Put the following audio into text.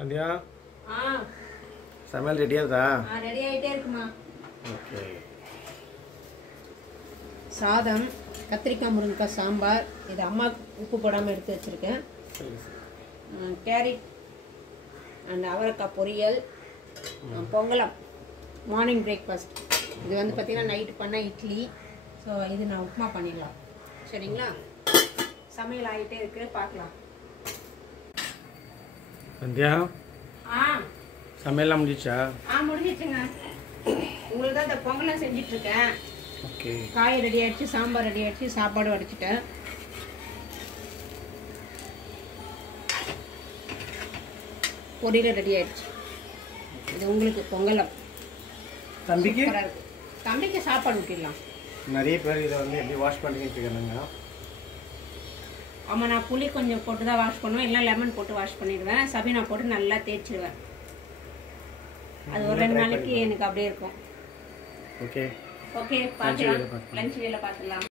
சந்தியா சமையல் ரெடியாகுதா? ரெடி ஆகிட்டே இருக்குமா. ஓகே. சாதம், கத்திரிக்காய் முருங்கைக்காய் சாம்பார், இது அம்மா உப்பு போடாமல் எடுத்து வச்சுருக்கேன். கேரட் அண்ட் அவரைக்காய் பொரியல், பொங்கலம் மார்னிங் பிரேக்ஃபாஸ்ட். இது வந்து பார்த்திங்கன்னா நைட்டு பண்ண இட்லி. ஸோ இது நான் உப்புமா பண்ணிடலாம். சரிங்களா? சமையல் ஆகிட்டே இருக்கு, பார்க்கலாம். சந்தியா சமையல்லாம் முடிஞ்சிச்சா? முடிஞ்சிச்சுங்க. உங்களுக்கு தான் இந்த பொங்கலாம் செஞ்சிட்ருக்கேன். ஓகே. காய் ரெடி ஆகிடுச்சு, சாம்பார் ரெடி ஆகிடுச்சு, சாப்பாடு வடிச்சிட்டேன். பொரியல் ரெடி ஆகிடுச்சு. இது உங்களுக்கு பொங்கலம். தம்பிக்கு தம்பிக்கு சாப்பாடு ஊட்டிடலாம். நிறைய பேர் இதை வந்து எப்படி வாஷ் பண்ணிக்கிட்டு இருக்காங்க. ஆமாம், நான் புளி கொஞ்சம் போட்டு தான் வாஷ் பண்ணுவேன், இல்லை லெமன் போட்டு வாஷ் பண்ணிடுவேன். சபீனா போட்டு நல்லா தேய்ச்சிடுவேன். அது ஒரு 2 நாளைக்கு எனக்கு அப்படியே இருக்கும். ஓகே ஓகே, பார்க்கலாம். லஞ்ச் வேலை பார்த்துக்கலாம்.